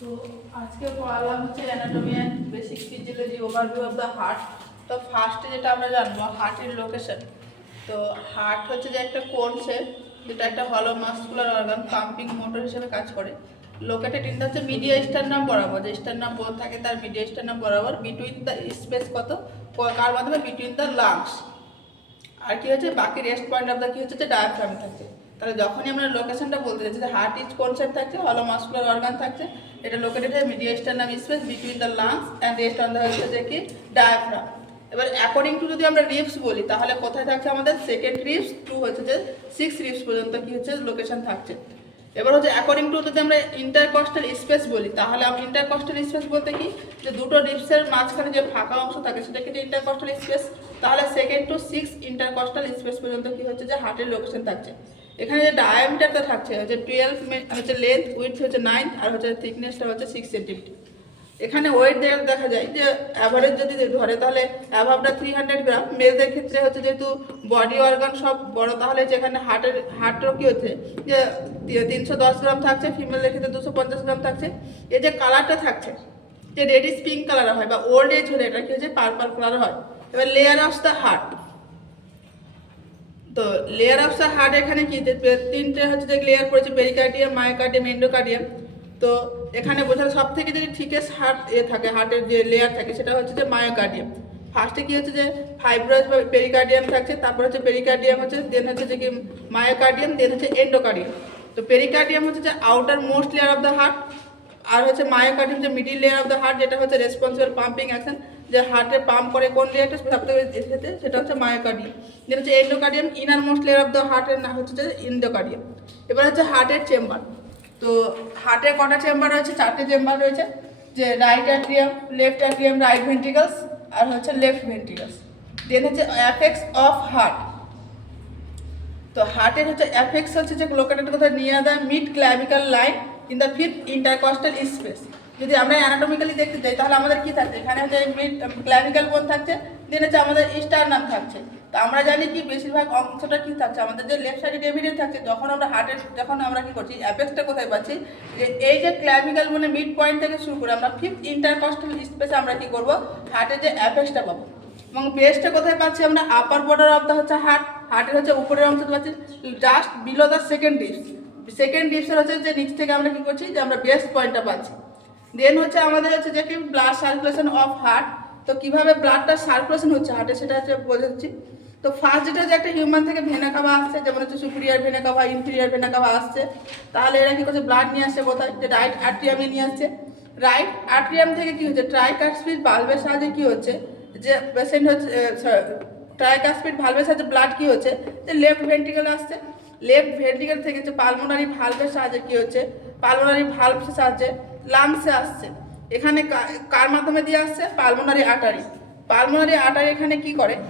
তো আজকে পড়ালাম হচ্ছে anatomy and basic physiology overview of the heart. তো ফার্স্টে যেটা আমরা জানবো হার্টের লোকেশন। তো হার্ট হচ্ছে যে একটা কোন শেপ, যেটা একটা হলো মাসকুলার অর্গান, পাম্পিং মোটর হিসেবে কাজ করে। লোকেটেড ইন হচ্ছে মিডিয়া স্টারনাম বরাবর, যে স্টারনাম বোন থাকে তার মিডিয়া স্টারনাম বরাবর, বিটুইন দ্য স্পেস কত কার মাধ্যমে, বিটুইন দ্য লাংস। আর কি হচ্ছে বাকি রেস্ট পয়েন্ট অফ দ্য কি হচ্ছে যে ডায়াফ্রামে থাকছে। তাহলে যখনই আমরা লোকেশনটা বলতে চাইছি যে হার্ট ইজ কনসেপ্ট থাকছে, হলো মাসকুলার অর্গান থাকছে, এটা লোকেটেড হয় media sternum space between the lungs and rest on the হচ্ছে যে কি ডায়াফ্রাম। এবার অ্যাকর্ডিং টু যদি আমরা রিপস বলি তাহলে কোথায় থাকছে আমাদের সেকেন্ড রিপস টু হচ্ছে যে 6 রিপস পর্যন্ত কি হচ্ছে লোকেশন থাকছে। এবার হচ্ছে অ্যাকর্ডিং টু যদি আমরা ইন্টারকস্টাল স্পেস বলি তাহলে আমরা ইন্টারকস্টাল স্পেস বলতে কি যে দুটো রিপসের মাঝখানে যে ফাঁকা অংশ থাকে সেটা কিন্তু ইন্টারকস্টাল স্পেস। তাহলে সেকেন্ড টু 6 ইন্টারকস্টাল স্পেস পর্যন্ত কি হচ্ছে যে হার্টের লোকেশন থাকছে। এখানে যে ডায়ামিটারটা থাকছে হচ্ছে 12 হচ্ছে লেন্থ, উইডথ হচ্ছে 9, আর হচ্ছে থিকনেসটা হচ্ছে 6 সেন্টিমিটার। এখানে ওয়েট দেখা যায় যে অ্যাভারেজ যদি ধরে তাহলে অ্যাভাবটা 300 গ্রাম। মেলদের ক্ষেত্রে হচ্ছে যেহেতু বডি অর্গান সব বড়, তাহলে যেখানে হার্টেরও কি হচ্ছে যে 310 গ্রাম থাকছে, ফিমেলদের ক্ষেত্রে 250 গ্রাম থাকছে। এই যে কালারটা থাকছে যে রেডিশ পিঙ্ক কালার হয়, বা ওল্ড এজ হলে এটা কি হচ্ছে পার্পল কালার হয়। এবার লেয়ার অফ দ্য হার্ট, তো লেয়ার অফ দ্য হার্ট এখানে কি তিনটে হচ্ছে যে লেয়ার পড়েছে, পেরিকার্ডিয়াম, মায়োকার্ডিয়াম, এন্ডোকার্ডিয়াম। তো এখানে বোঝার সব থেকে যদি থিকেস্ট হার্ট থাকে, হার্টের যে লেয়ার থাকে সেটা হচ্ছে যে মায়োকার্ডিয়াম। ফার্স্টে কি হচ্ছে যে ফাইব্রাস বা পেরিকার্ডিয়াম থাকছে, তারপর হচ্ছে পেরিকার্ডিয়াম হচ্ছে, দেন হচ্ছে যে কি মায়োকার্ডিয়াম, দেন হচ্ছে এন্ডোকার্ডিয়াম। তো পেরিকার্ডিয়াম হচ্ছে যে outermost layer of the heart, আর হচ্ছে মায়োকার্ডিয়াম যে middle layer of the heart, যেটা হচ্ছে রেসপন্সিবল পাম্পিং অ্যাকশন, যে হার্টে পাম্প করে কোন লেয়ারটা সবথেকে এসেছে সেটা হচ্ছে মায়োকার্ডিয়াম। যেটা হচ্ছে endocardium, inner most layer of the হার্টের না হচ্ছে যে এন্ডোকার্ডিয়াম। এবার হচ্ছে হার্টের চেম্বার। তো হার্টের কটা চেম্বার রয়েছে? 4টে চেম্বার রয়েছে, যে right atrium, left atrium, right ventricles, আর হচ্ছে লেফট ভেন্ট্রিকলস। দেন হচ্ছে অ্যাপেক্স অফ হার্ট। তো হার্টের হচ্ছে অ্যাপেক্স হচ্ছে যে লোকেটেড কোথায়, near the mid clavicle line in the fifth intercostal space. যদি আমরা অ্যানাটমিক্যালি দেখতে যাই তাহলে আমাদের কি থাকছে, এখানে হচ্ছে মিড ক্ল্যাভিকাল বোন থাকছে, দেন হচ্ছে আমাদের স্টারনাম থাকছে। তো আমরা জানি কি বেশিরভাগ অংশটা কি থাকছে আমাদের যে লেফট সাইডে এভিডেন্স থাকছে। যখন আমরা হার্টের যখন আমরা কি করছি অ্যাপেক্সটা কোথায় পাচ্ছি, যে এই যে ক্ল্যাভিকাল বোনের মিড পয়েন্ট থেকে শুরু করে আমরা ফিফথ ইন্টারকস্টাল স্পেসে আমরা কি করব, হার্টের যে অ্যাপেক্সটা পাবো। এবং বেসটা কোথায় পাচ্ছি আমরা, আপার বর্ডার অফ দ্য হচ্ছে হার্টের হচ্ছে উপরের অংশ পাচ্ছি just below the second dips. Second ডিপসের হচ্ছে যে নিচ থেকে আমরা কি করছি যে আমরা বেস পয়েন্টটা পাচ্ছি। দেন হচ্ছে আমাদের হচ্ছে যে কি ব্লাড সার্কুলেশন অফ হার্ট। তো কিভাবে ব্লাডটা সার্কুলেশন হচ্ছে হার্টে সেটা হচ্ছে বোঝাচ্ছি। তো ফার্স্ট যেটা যে একটা হিউম্যান থেকে ভেনা কাভা আসছে, যেমন হচ্ছে superior vena CAVA, inferior vena CAVA আসছে, তাহলে এরা কি করছে ব্লাড নিয়ে আসছে কোথায়, যে রাইট আর্ট্রিয়ামে নিয়ে আসছে। রাইট আর্ট্রিয়াম থেকে কি হচ্ছে ট্রাইকাসপিড ভালভের সাহায্যে কি হচ্ছে যে পেশেন্ট হচ্ছে ট্রাইকাসপিড ভালভের সাহায্যে ব্লাড কি হচ্ছে যে লেফট ভেন্ট্রিকল আসছে। লেফট ভেন্ট্রিকল থেকে হচ্ছে পালমোনারি ভালভের সাহায্যে কি হচ্ছে, পালমোনারি ভালভের সাহায্যে লাংসে আসছে। এখানে কার মাধ্যমে দিয়ে আসছে, পালমোনারি আর্টারি। পালমোনারি আর্টারি এখানে কি করে,